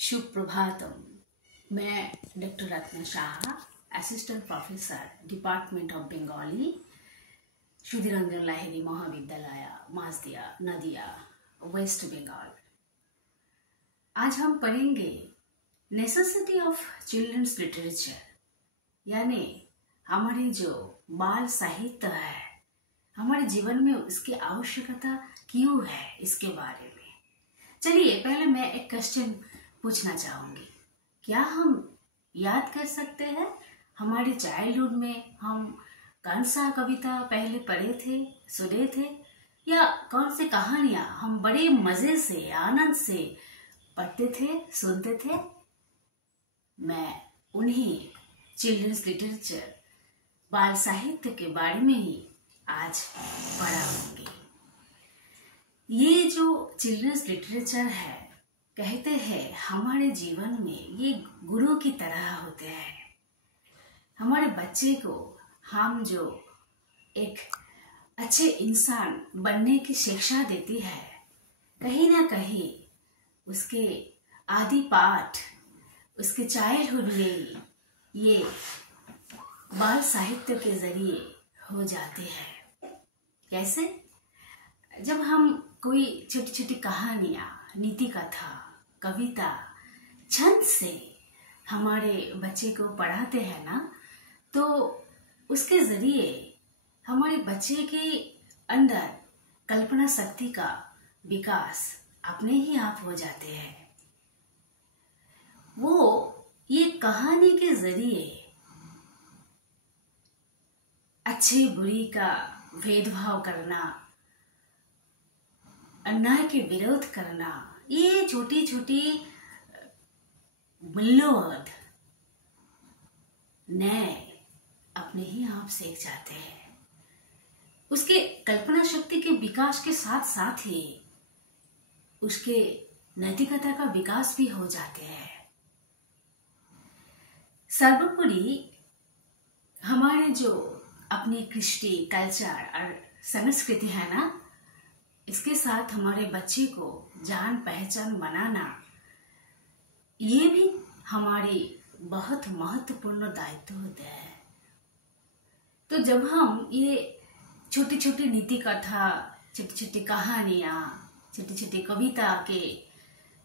शुभ प्रभातम। मैं doctor Ratna Shah, assistant professor, department of Bengali, Sudhiranjan Lahiri Mahavidyalaya, Masdia, Nadia, waste Bengal. आज हम पढ़ेंगे नेसेसिटी ऑफ चिल्ड्रंस लिटरेचर, यानी हमारी जो बाल साहित्य है, हमारे जीवन में उसकी आवश्यकता क्यों है, इसके बारे में। चलिए, पहले मैं एक क्वेश्चन पूछना चाहूंगी। क्या हम याद कर सकते हैं हमारे चाइल्डहुड में हम कौन सा कविता पहले पढ़े थे, सुने थे, या कौन सी कहानियां हम बड़े मजे से, आनंद से पढ़ते थे, सुनते थे? मैं उन्हीं चिल्ड्रंस लिटरेचर, बाल साहित्य के बारे में ही आज पढ़ाऊंगी। ये जो चिल्ड्रंस लिटरेचर है, कहते हैं हमारे जीवन में ये गुरु की तरह होते हैं। हमारे बच्चे को हम जो एक अच्छे इंसान बनने की शिक्षा देती है, कहीं ना कहीं उसके आदि पाठ उसके चाइल्डहुड में ये बाल साहित्य के जरिए हो जाते हैं। कैसे? जब हम कोई छोटी छोटी कहानियां, नीति कथा, कविता छंद से हमारे बच्चे को पढ़ाते हैं ना, तो उसके जरिए हमारे बच्चे के अंदर कल्पना शक्ति का विकास अपने ही आप हो जाते हैं। वो ये कहानी के जरिए अच्छे बुरी का भेदभाव करना, अन्याय के विरोध करना, ये छोटी छोटी मूल्यबोध नए अपने ही आप सीख जाते हैं। उसके कल्पना शक्ति के विकास के साथ साथ ही उसके नैतिकता का विकास भी हो जाते हैं। सर्वोपरि हमारे जो अपनी कृष्टि, कल्चर और संस्कृति है ना, इसके साथ हमारे बच्चे को जान पहचान बनाना, ये भी हमारी बहुत महत्वपूर्ण दायित्व होता है। तो जब हम ये छोटी छोटी नीति कथा, छोटी छोटी कहानियां, छोटी छोटी कविता के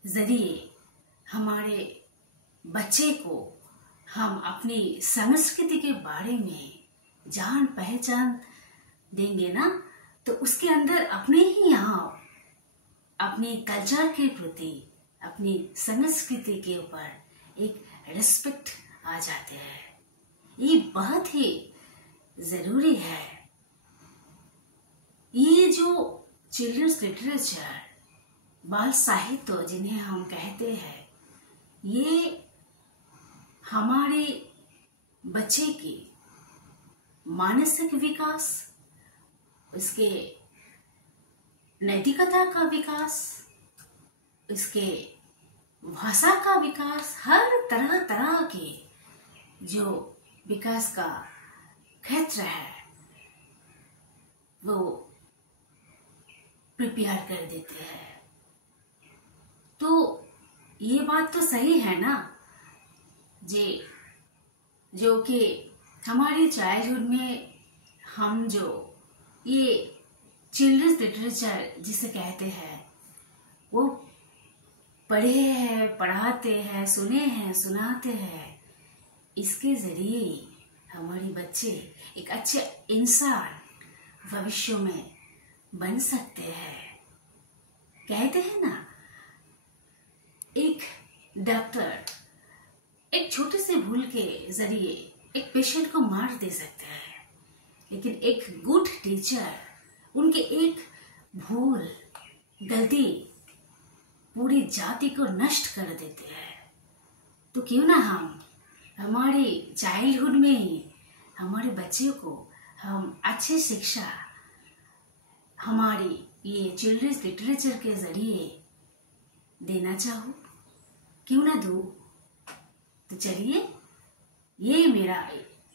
जरिए हमारे बच्चे को हम अपनी संस्कृति के बारे में जान पहचान देंगे ना, तो उसके अंदर अपने ही यहाँ अपने कल्चर के प्रति, अपनी संस्कृति के ऊपर एक रिस्पेक्ट आ जाते हैं। ये बहुत ही जरूरी है। ये जो चिल्ड्रंस लिटरेचर, बाल साहित्य जिन्हें हम कहते हैं, ये हमारे बच्चे की मानसिक विकास, उसके नैतिकता का विकास, उसके भाषा का विकास, हर तरह तरह के जो विकास का क्षेत्र है वो प्रिपेयर कर देते हैं। तो ये बात तो सही है ना जो कि हमारे चाइल्डहुड में हम जो ये चिल्ड्रंस लिटरेचर जिसे कहते हैं, वो पढ़े हैं, पढ़ाते हैं, सुने हैं, सुनाते हैं। इसके जरिए हमारे बच्चे एक अच्छे इंसान भविष्य में बन सकते हैं। कहते हैं ना, एक डॉक्टर एक छोटे से भूल के जरिए एक पेशेंट को मार दे सकते हैं, लेकिन एक गुड टीचर उनके एक भूल, गलती पूरी जाति को नष्ट कर देते हैं। तो क्यों ना हम हमारे चाइल्डहुड में ही हमारे बच्चे को हम अच्छी शिक्षा हमारी ये चिल्ड्रंस लिटरेचर के जरिए देना चाहूँ, क्यों ना दूँ? तो चलिए, ये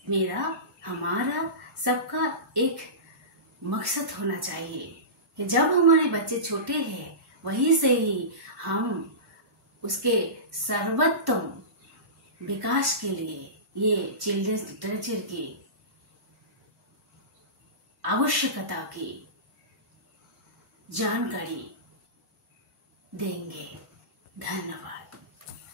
मेरा हमारा सबका एक मकसद होना चाहिए कि जब हमारे बच्चे छोटे हैं, वहीं से ही हम उसके सर्वोत्तम विकास के लिए ये चिल्ड्रंस लिटरेचर की आवश्यकता की जानकारी देंगे। धन्यवाद।